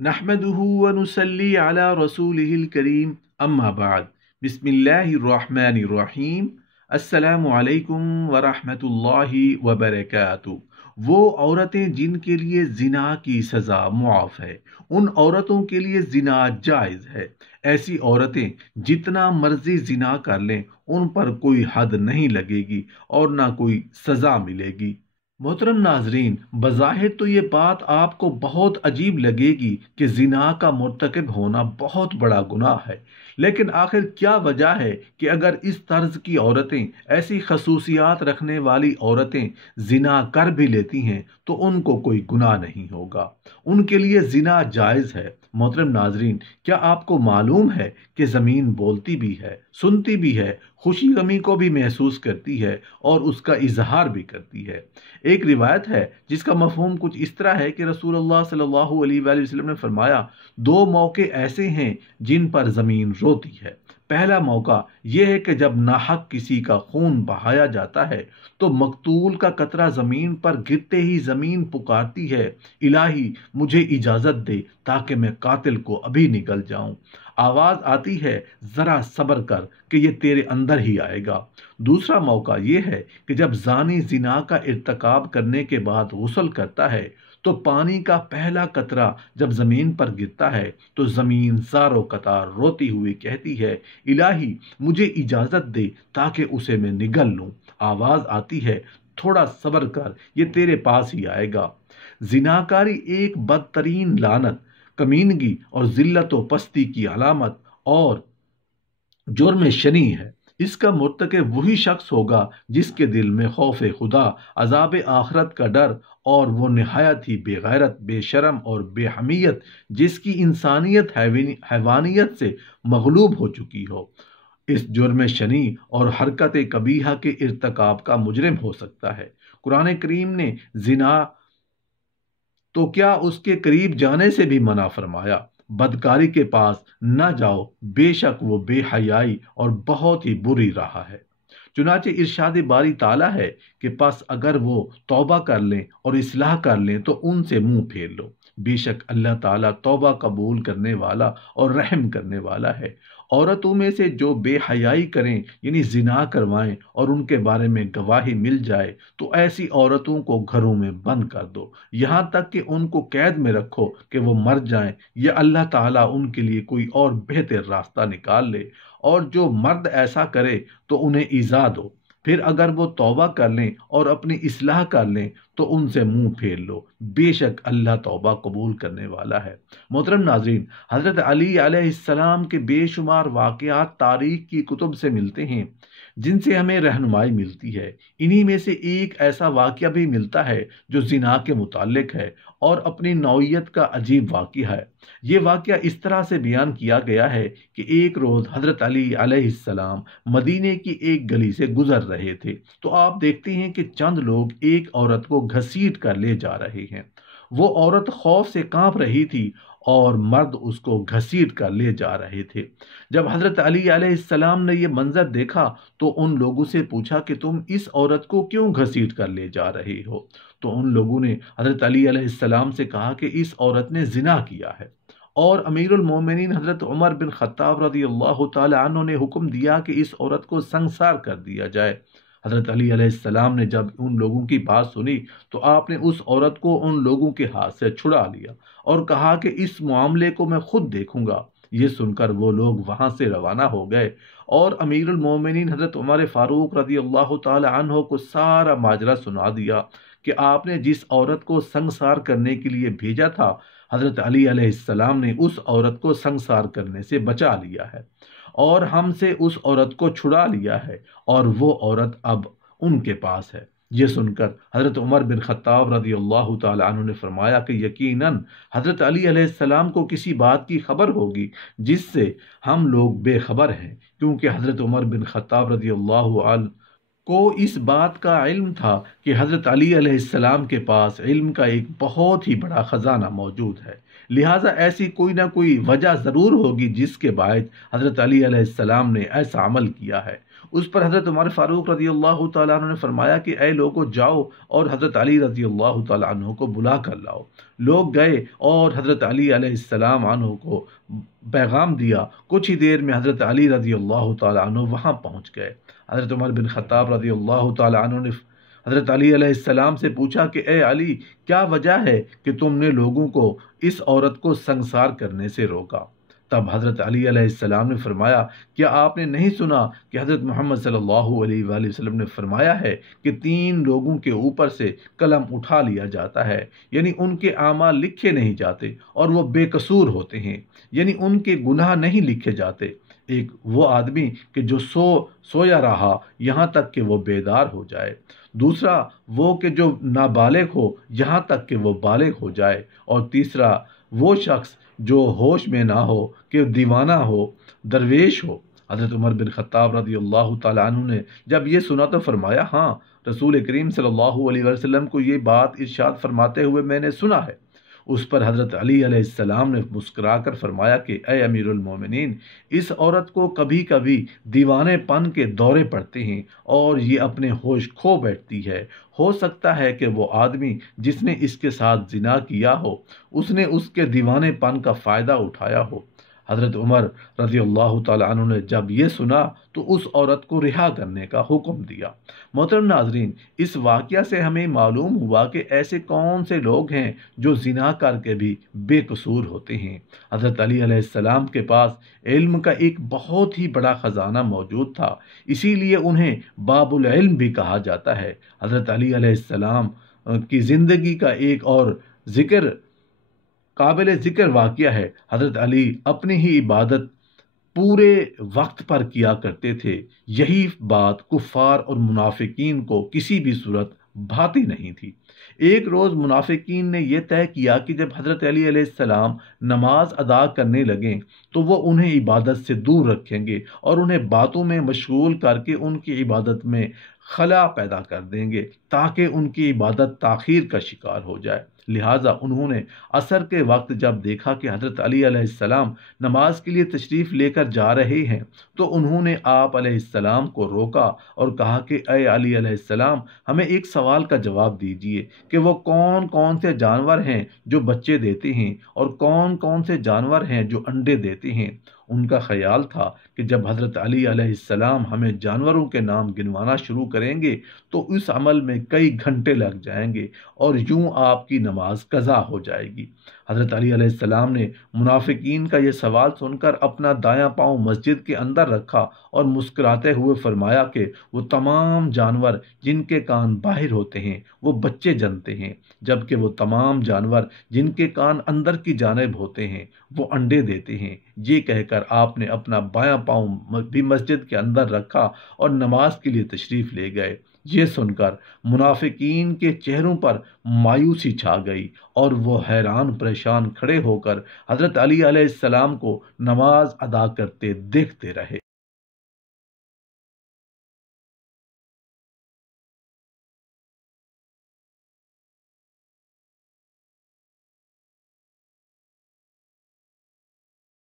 نحمده ونصلي على رسوله الكريم اما بعد بسم اللہ الرحمن الرحیم السلام علیکم ورحمۃ اللہ وبرکاتہ۔ وہ عورتیں جن کے لیے زنا کی سزا معاف ہے، ان عورتوں کے لیے زنا جائز ہے۔ ایسی عورتیں جتنا مرضی زنا کر لیں ان پر کوئی حد نہیں لگے گی اور نہ کوئی سزا ملے گی۔ محترم ناظرین، بظاہر تو یہ بات آپ کو بہت عجیب لگے گی کہ زنا کا مرتکب ہونا بہت بڑا گناہ ہے، لیکن آخر کیا وجہ ہے کہ اگر اس طرز کی عورتیں، ایسی خصوصیات رکھنے والی عورتیں زنا کر بھی لیتی ہیں تو ان کو کوئی گناہ نہیں ہوگا، ان کے لیے زنا جائز ہے۔ محترم ناظرین، کیا آپ کو معلوم ہے کہ زمین بولتی بھی ہے، سنتی بھی ہے، خوشی غمی کو بھی محسوس کرتی ہے اور اس کا اظہار بھی کرتی ہے۔ ایک روایت ہے جس کا مفہوم کچھ اس طرح ہے کہ رسول اللہ صلی اللہ علیہ وآلہ وسلم نے فرمایا، دو موقع ایسے ہیں جن پر زمین روتی ہے۔ پہلا موقع یہ ہے کہ جب ناحق کسی کا خون بہایا جاتا ہے تو مقتول کا قطرہ زمین پر گرتے ہی زمین پکارتی ہے، الہی مجھے اجازت دے تاکہ میں قاتل کو ابھی نگل جاؤں۔ آواز آتی ہے، ذرا صبر کر کہ یہ تیرے اندر ہی آئے گا۔ دوسرا موقع یہ ہے کہ جب زانی زنا کا ارتکاب کرنے کے بعد غسل کرتا ہے تو پانی کا پہلا قطرہ جب زمین پر گرتا ہے تو زمین زاروں قطار روتی ہوئی کہتی ہے، الہی مجھے اجازت دے تاکہ اسے میں نگل لوں۔ آواز آتی ہے، تھوڑا صبر کر یہ تیرے پاس ہی آئے گا۔ زناکاری ایک بدترین لعنت، کمینگی اور ذلت و پستی کی علامت اور جرم شنیع ہے۔ اس کا مرتکب وہی شخص ہوگا جس کے دل میں خوف خدا، عذاب آخرت کا ڈر اور وہ نہایت ہی بے غیرت، بے شرم اور بے حمیت، جس کی انسانیت حیوانیت سے مغلوب ہو چکی ہو، اس جرم شنیع اور حرکت قبیحہ کے ارتکاب کا مجرم ہو سکتا ہے۔ قرآن کریم نے زنا تو کیا اس کے قریب جانے سے بھی منع فرمایا۔ بدکاری کے پاس نہ جاؤ، بے شک وہ بے حیائی اور بہت ہی بری راہ ہے۔ چنانچہ ارشاد باری تعالیٰ ہے کہ پس اگر وہ توبہ کر لیں اور اصلاح کر لیں تو ان سے منہ پھیر لو، بے شک اللہ تعالیٰ توبہ قبول کرنے والا اور رحم کرنے والا ہے۔ عورتوں میں سے جو بے حیائی کریں یعنی زنا کروائیں اور ان کے بارے میں گواہی مل جائے تو ایسی عورتوں کو گھروں میں بند کر دو، یہاں تک کہ ان کو قید میں رکھو کہ وہ مر جائیں یا اللہ تعالیٰ ان کے لیے کوئی اور بہتر راستہ نکال لے، اور جو مرد ایسا کرے تو انہیں ایذا دو۔ پھر اگر وہ توبہ کر لیں اور اپنی اصلاح کر لیں تو ان سے منہ پھیر لو، بے شک اللہ توبہ قبول کرنے والا ہے۔ محترم ناظرین، حضرت علی علیہ السلام کے بے شمار واقعات تاریخ کی کتب سے ملتے ہیں جن سے ہمیں رہنمائی ملتی ہے۔ انہی میں سے ایک ایسا واقعہ بھی ملتا ہے جو زنا کے متعلق ہے اور اپنی نوعیت کا عجیب واقعہ ہے۔ یہ واقعہ اس طرح سے بیان کیا گیا ہے کہ ایک روز حضرت علی علیہ السلام مدینے کی ایک گلی سے گزر رہے تھے تو آپ دیکھتے ہیں کہ چند لوگ ایک عورت کو گھسیٹ کر لے جا رہے ہیں۔ وہ عورت خوف سے کانپ رہی تھی اور مرد اس کو گھسیٹ کر لے جا رہے تھے۔ جب حضرت علی علیہ السلام نے یہ منظر دیکھا تو ان لوگوں سے پوچھا کہ تم اس عورت کو کیوں گھسیٹ کر لے جا رہے ہو؟ تو ان لوگوں نے حضرت علی علیہ السلام سے کہا کہ اس عورت نے زنا کیا ہے، اور امیر المومنین حضرت عمر بن خطاب رضی اللہ تعالی عنہ نے حکم دیا کہ اس عورت کو سنگسار کر دیا جائے۔ حضرت علی علیہ السلام نے جب ان لوگوں کی بات سنی تو آپ نے اس عورت کو ان لوگوں کے ہاتھ سے چھڑا لیا اور کہا کہ اس معاملے کو میں خود دیکھوں گا۔ یہ سن کر وہ لوگ وہاں سے روانہ ہو گئے اور امیر المومنین حضرت عمر فاروق رضی اللہ تعالی عنہ کو سارا ماجرا سنا دیا کہ آپ نے جس عورت کو سنگسار کرنے کے لیے بھیجا تھا، حضرت علی علیہ السلام نے اس عورت کو سنگسار کرنے سے بچا لیا ہے اور ہم سے اس عورت کو چھڑا لیا ہے اور وہ عورت اب ان کے پاس ہے۔ یہ سن کر حضرت عمر بن خطاب رضی اللہ تعالی عنہ نے فرمایا کہ یقیناً حضرت علی علیہ السلام کو کسی بات کی خبر ہوگی جس سے ہم لوگ بے خبر ہیں، کیونکہ حضرت عمر بن خطاب رضی اللہ عنہ کو اس بات کا علم تھا کہ حضرت علی علیہ السلام کے پاس علم کا ایک بہت ہی بڑا خزانہ موجود ہے، لہٰذا ایسی کوئی نہ کوئی وجہ ضرور ہوگی جس کے باعث حضرت علی علیہ السلام نے ایسا عمل کیا ہے۔ اس پر حضرت عمر فاروق رضی اللہ تعالیٰ عنہ نے فرمایا کہ اے لوگوں جاؤ اور حضرت علی رضی اللہ تعالیٰ عنہ کو بلا کر لاؤ۔ لوگ گئے اور حضرت علی علیہ السلام عنہ کو پیغام دیا۔ کچھ ہی دیر میں حضرت علی رضی اللہ تعالیٰ عنہ وہاں پہنچ گئے۔ حضرت عمر بن خطاب رضی اللہ تعالیٰ عنہ نے حضرت علی علیہ السلام سے پوچھا کہ اے علی، کیا وجہ ہے کہ تم نے لوگوں کو اس عورت کو سنگسار کرنے سے روکا؟ تب حضرت علی علیہ السلام نے فرمایا، کیا آپ نے نہیں سنا کہ حضرت محمد صلی اللہ علیہ وآلہ وسلم نے فرمایا ہے کہ 3 لوگوں کے اوپر سے قلم اٹھا لیا جاتا ہے، یعنی ان کے اعمال لکھے نہیں جاتے اور وہ بے قصور ہوتے ہیں، یعنی ان کے گناہ نہیں لکھے جاتے۔ ایک وہ آدمی کہ جو سویا رہا یہاں تک کہ وہ بیدار ہو جائے، دوسرا وہ کہ جو نابالغ ہو یہاں تک کہ وہ بالغ ہو جائے، اور تیسرا وہ شخص جو ہوش میں نہ ہو کہ دیوانہ ہو، درویش ہو۔ حضرت عمر بن خطاب رضی اللہ تعالیٰ عنہ نے جب یہ سنا تو فرمایا، ہاں، رسول کریم صلی اللہ علیہ وسلم کو یہ بات ارشاد فرماتے ہوئے میں نے سنا ہے۔ اس پر حضرت علی علیہ السلام نے مسکرا کر فرمایا کہ اے امیر المومنین، اس عورت کو کبھی کبھی دیوانے پن کے دورے پڑتے ہیں اور یہ اپنے ہوش کھو بیٹھتی ہے۔ ہو سکتا ہے کہ وہ آدمی جس نے اس کے ساتھ زنا کیا ہو، اس نے اس کے دیوانے پن کا فائدہ اٹھایا ہو۔ حضرت عمر رضی اللہ تعالیٰ عنہ نے جب یہ سنا تو اس عورت کو رہا کرنے کا حکم دیا۔ محترم ناظرین، اس واقعہ سے ہمیں معلوم ہوا کہ ایسے کون سے لوگ ہیں جو زنا کر کے بھی بے قصور ہوتے ہیں۔ حضرت علی علیہ السلام کے پاس علم کا ایک بہت ہی بڑا خزانہ موجود تھا، اسی لیے انہیں باب العلم بھی کہا جاتا ہے۔ حضرت علی علیہ السلام کی زندگی کا ایک اور قابل ذکر واقعہ ہے۔ حضرت علی اپنی ہی عبادت پورے وقت پر کیا کرتے تھے، یہی بات کفار اور منافقین کو کسی بھی صورت بھاتی نہیں تھی۔ ایک روز منافقین نے یہ طے کیا کہ جب حضرت علی علیہ السلام نماز ادا کرنے لگیں تو وہ انہیں عبادت سے دور رکھیں گے اور انہیں باتوں میں مشغول کر کے ان کی عبادت میں خلا پیدا کر دیں گے تاکہ ان کی عبادت تاخیر کا شکار ہو جائے۔ لہٰذا انہوں نے عصر کے وقت جب دیکھا کہ حضرت علی علیہ السلام نماز کے لیے تشریف لے کر جا رہے ہیں تو انہوں نے آپ علیہ السلام کو روکا اور کہا کہ اے علی علیہ السلام، ہمیں ایک سوال کا جواب دیجئے کہ وہ کون کون سے جانور ہیں جو بچے دیتے ہیں اور کون کون سے جانور ہیں جو انڈے دیتے ہیں۔ ان کا خیال تھا کہ جب حضرت علی علیہ السلام ہمیں جانوروں کے نام گنوانا شروع کریں گے تو اس عمل میں کئی گھنٹے لگ جائیں گے اور یوں آپ کی نماز قضا ہو جائے گی۔ حضرت علی علیہ السلام نے منافقین کا یہ سوال سن کر اپنا دایاں پاؤں مسجد کے اندر رکھا اور مسکراتے ہوئے فرمایا کہ وہ تمام جانور جن کے کان باہر ہوتے ہیں وہ بچے جنتے ہیں، جبکہ وہ تمام جانور جن کے کان اندر کی جانب ہوتے ہیں وہ انڈے دیتے ہیں۔ یہ کہہ کر آپ نے اپنا بایاں پاؤں بھی مسجد کے اندر رکھا اور نماز کے لیے تشریف لے گئے۔ یہ سن کر منافقین کے چہروں پر مایوسی چھا گئی اور وہ حیران پریشان کھڑے ہو کر حضرت علی علیہ السلام کو نماز ادا کرتے دیکھتے رہے۔